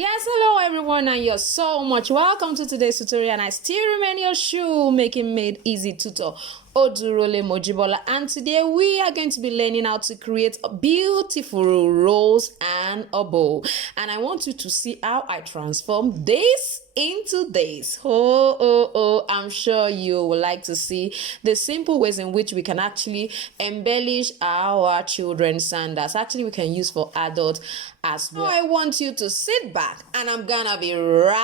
Yes, hello everyone, and you're so much welcome to today's tutorial. And I still remain your shoemaking made easy tutor, Odurole Mojibola, and today we are going to be learning how to create a beautiful rose and a bow. And I want you to see how I transform this into this. I'm sure you would like to see the simple ways in which we can actually embellish our children's sandals. Actually, we can use for adults as well. I want you to sit back and I'm gonna be right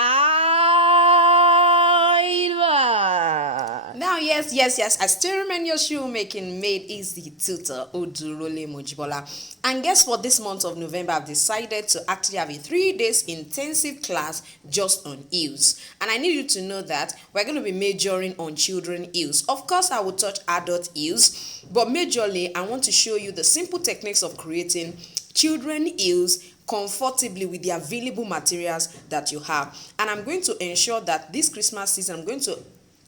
back. Now, yes, I still remain your shoemaking made easy tutor, Odurole Mojibola. And guess what? This month of November, I've decided to actually have a 3 days intensive class just on heels. And I need you to know that we're going to be majoring on children heels. Of course, I will touch adult heels, but majorly, I want to show you the simple techniques of creating children heels comfortably with the available materials that you have. And I'm going to ensure that this Christmas season, I'm going to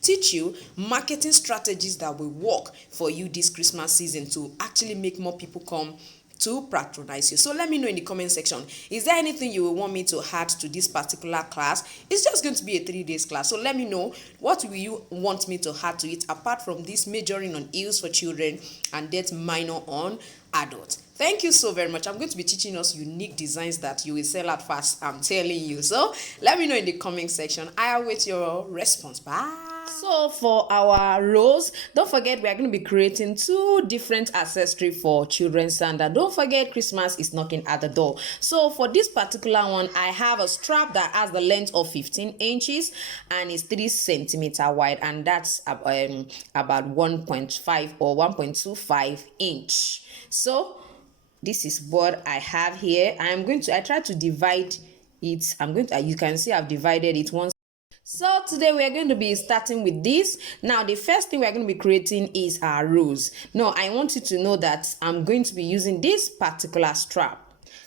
teach you marketing strategies that will work for you this Christmas season to actually make more people come to patronize you. So let me know in the comment section, is there anything you will want me to add to this particular class? It's just going to be a 3 days class, so let me know what will you want me to add to it apart from this majoring on heels for children and that minor on adults. Thank you so very much. I'm going to be teaching us unique designs that you will sell at fast, I'm telling you. So let me know in the comment section. I await your response. Bye. So for our rose, don't forget we are going to be creating 2 different accessories for children's sandal. Don't forget Christmas is knocking at the door. So for this particular one, I have a strap that has the length of 15 inches and is 3 centimeter wide, and that's about 1.5 or 1.25 inch. So this is what I have here. I try to divide it. You can see I've divided it once. So today we are going to be starting with this. Now the first thing we are going to be creating is our rose. Now I want you to know that I'm going to be using this particular strap.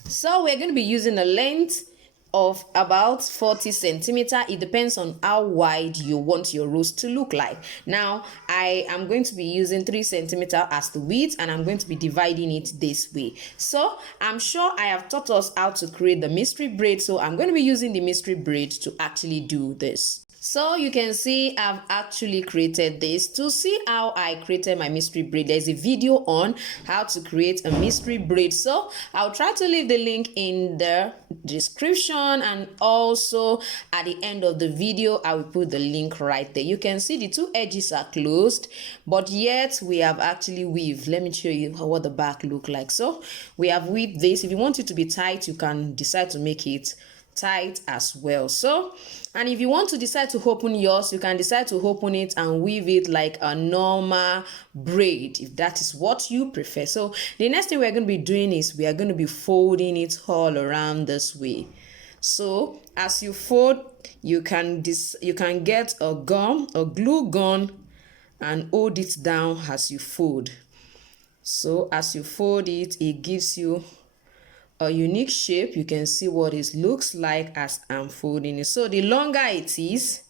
So we're going to be using a length of about 40 centimeter. It depends on how wide you want your rose to look like. Now I am going to be using 3 centimeter as the width, and I'm going to be dividing it this way. So I'm sure I have taught us how to create the mystery braid, so I'm going to be using the mystery braid to actually do this. So you can see I've actually created this. To see how I created my mystery braid, there's a video on how to create a mystery braid. So I'll try to leave the link in the description, and also at the end of the video I will put the link right there. You can see the 2 edges are closed, but yet we have actually weaved. Let me show you what the back look like. So we have weaved this. If you want it to be tight, you can decide to make it tight as well. So, and if you want to decide to open yours, you can decide to open it and weave it like a normal braid, if that is what you prefer. So the next thing we're going to be doing is we are going to be folding it all around this way. So as you fold, you can get a glue gun, and hold it down as you fold. So as you fold it, it gives you a unique shape. You can see what it looks like as I'm folding it. So the longer it is,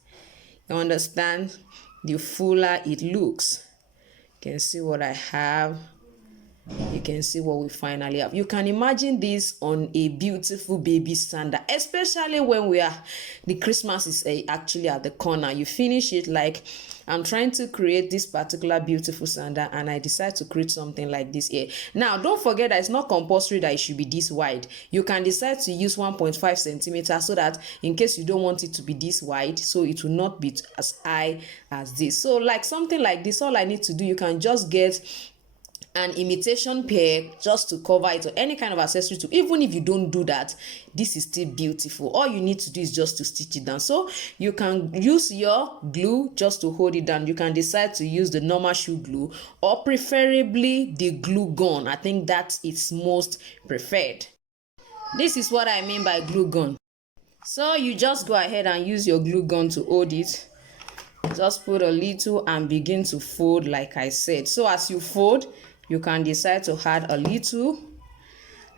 you understand, the fuller it looks. You can see what I have. You can see what we finally have. You can imagine this on a beautiful baby sandal, especially when the Christmas is actually at the corner. You finish it like I'm trying to create this particular beautiful sandal, and I decide to create something like this here. Now don't forget that it's not compulsory that it should be this wide. You can decide to use 1.5 centimeters, so that in case you don't want it to be this wide, so it will not be as high as this. So like something like this, all I need to do, you can just get an imitation pear just to cover it, or any kind of accessory to. Even if you don't do that, this is still beautiful. All you need to do is just to stitch it down. So you can use your glue just to hold it down. You can decide to use the normal shoe glue, or preferably the glue gun. I think that is most preferred. This is what I mean by glue gun. So you just go ahead and use your glue gun to hold it. Just put a little and begin to fold like I said. So as you fold, you can decide to add a little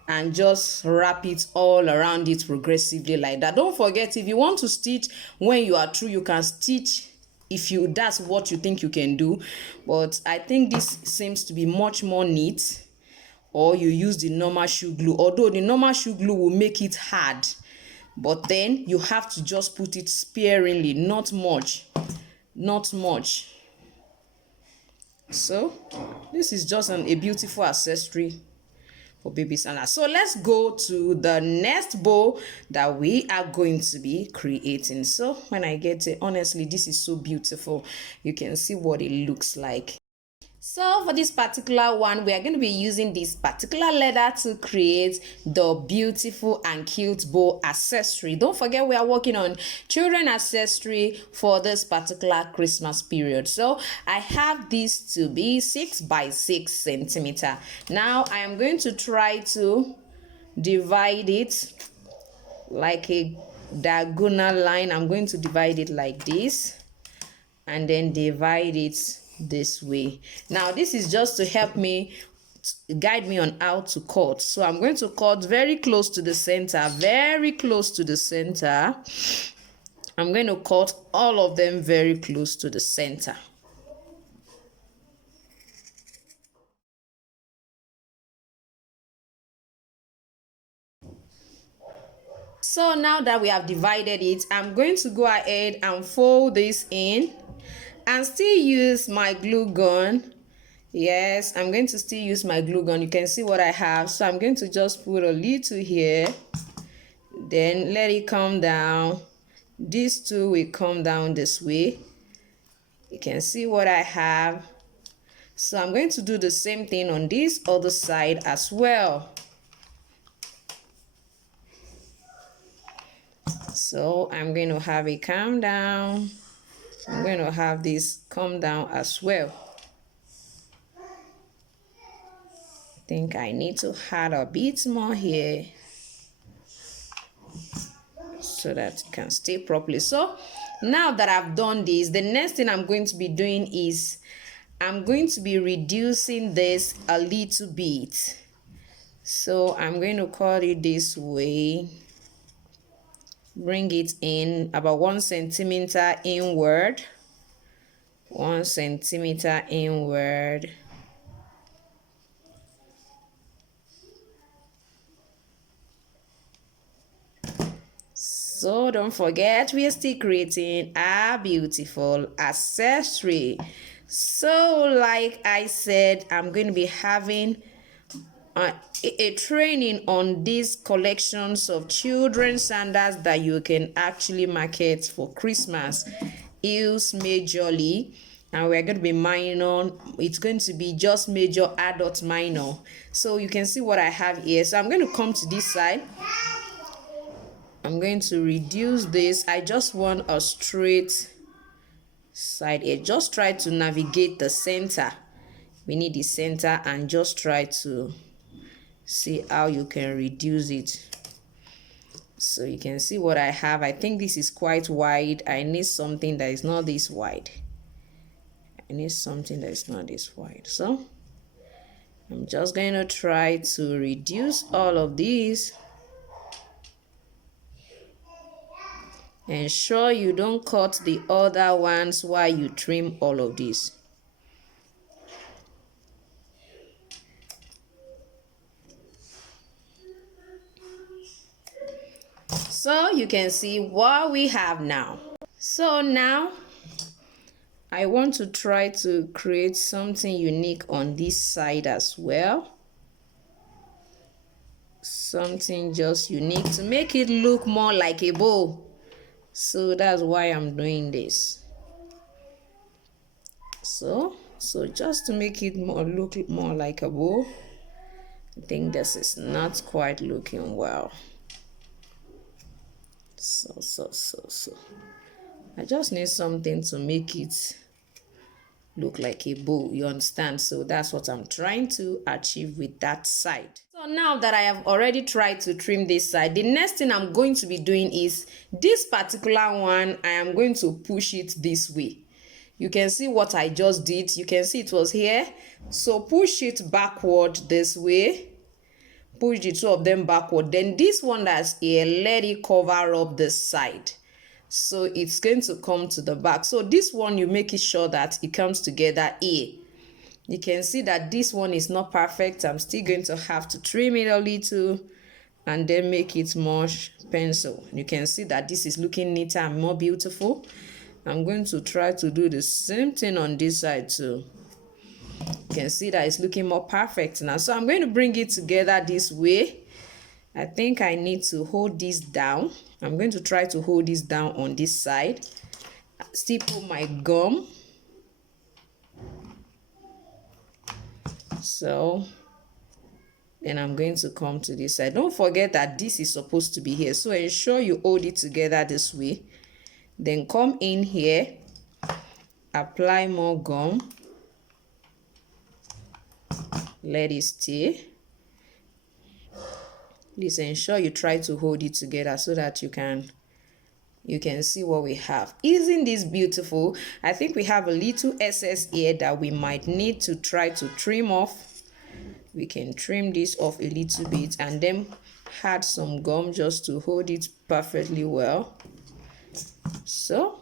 and just wrap it all around it progressively like that. Don't forget, if you want to stitch when you are through, you can stitch if that's what you think you can do. But I think this seems to be much more neat, or you use the normal shoe glue, although the normal shoe glue will make it hard but then you have to just put it sparingly, not much, not much. So this is just a beautiful accessory for baby sandals. So let's go to the next bow that we are going to be creating. So when I get it, honestly, this is so beautiful. You can see what it looks like. So for this particular one, we are going to be using this particular leather to create the beautiful and cute bow accessory. Don't forget, we are working on children accessory for this particular Christmas period. So I have this to be 6 by 6 centimeter. Now I am going to try to divide it like a diagonal line. I'm going to divide it like this and then divide it this way. Now this is just to help me, guide me on how to cut. So I'm going to cut very close to the center, very close to the center. I'm going to cut all of them very close to the center. So now that we have divided it, I'm going to go ahead and fold this in and still use my glue gun. Yes, I'm going to still use my glue gun. You can see what I have. So I'm going to just put a little here, then let it come down. These two will come down this way. You can see what I have. So I'm going to do the same thing on this other side as well. So I'm going to have it come down. I'm going to have this come down as well. I think I need to add a bit more here so that it can stay properly. So now that I've done this, the next thing I'm going to be doing is I'm going to be reducing this a little bit. So I'm going to cut it this way. Bring it in about 1 centimeter inward. 1 centimeter inward. So don't forget, we are still creating a beautiful accessory. So like I said, I'm going to be having a training on these collections of children's sandals that you can actually market for Christmas. Use majorly, and we're going to be minor. It's going to be just major, adult, minor. So you can see what I have here. So I'm going to come to this side. I'm going to reduce this. I just want a straight side here. Just try to navigate the center. We need the center and just try to see how you can reduce it. So you can see what I have. I think this is quite wide. I need something that is not this wide. I need something that is not this wide. So I'm just going to try to reduce all of these. Ensure you don't cut the other ones while you trim all of these. So you can see what we have now. So now I want to try to create something unique on this side as well. Something just unique to make it look more like a bow. So that's why I'm doing this. So just to make it look more like a bow. I think this is not quite looking well. So I just need something to make it look like a bow, you understand? So that's what I'm trying to achieve with that side. So now that I have already tried to trim this side, the next thing I'm going to be doing is this particular one, I am going to push it this way. You can see what I just did. You can see it was here. So push it backward this way. Push the two of them backward. Then this one that's here, let it cover up this side. So it's going to come to the back. So this one, you make it sure that it comes together here. You can see that this one is not perfect. I'm still going to have to trim it a little. and then make it more pencil. You can see that this is looking neater and more beautiful. I'm going to try to do the same thing on this side too. You can see that it's looking more perfect now. So I'm going to bring it together this way. I think I need to hold this down. I'm going to try to hold this down on this side. Still put my gum. So then I'm going to come to this side. Don't forget that this is supposed to be here. So ensure you hold it together this way. Then come in here. Apply more gum. Let it stay. Please ensure you try to hold it together so that you can see what we have. Isn't this beautiful? I think we have a little excess here that we might need to try to trim off. We can trim this off a little bit and then add some gum just to hold it perfectly well. So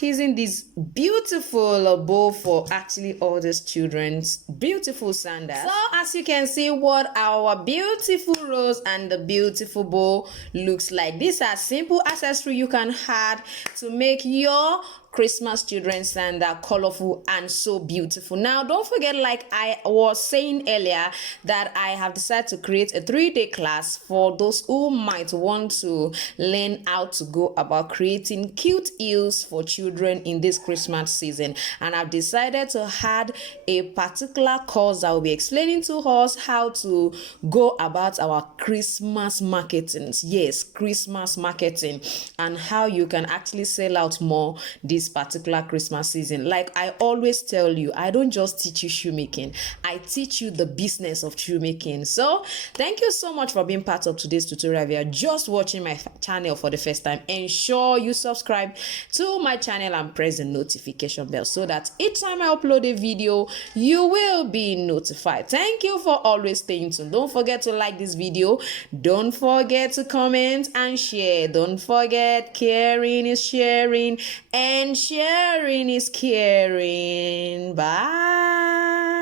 isn't this beautiful bow for actually all these children's beautiful sandals? So as you can see what our beautiful rose and the beautiful bow looks like. These are simple accessories you can add to make your Christmas children's sandal colorful and so beautiful. Now don't forget, like I was saying earlier, that I have decided to create a 3-day class for those who might want to learn how to go about creating cute heels for children in this Christmas season. And I've decided to add a particular course that will be explaining to us how to go about our Christmas marketing. Yes, Christmas marketing, and how you can actually sell out more this particular Christmas season. Like I always tell you, I don't just teach you shoemaking, I teach you the business of shoemaking. So thank you so much for being part of today's tutorial. If you are just watching my channel for the first time, ensure you subscribe to my channel and press the notification bell so that each time I upload a video you will be notified. Thank you for always staying tuned. Don't forget to like this video, don't forget to comment and share. Don't forget, caring is sharing and sharing is caring. Bye.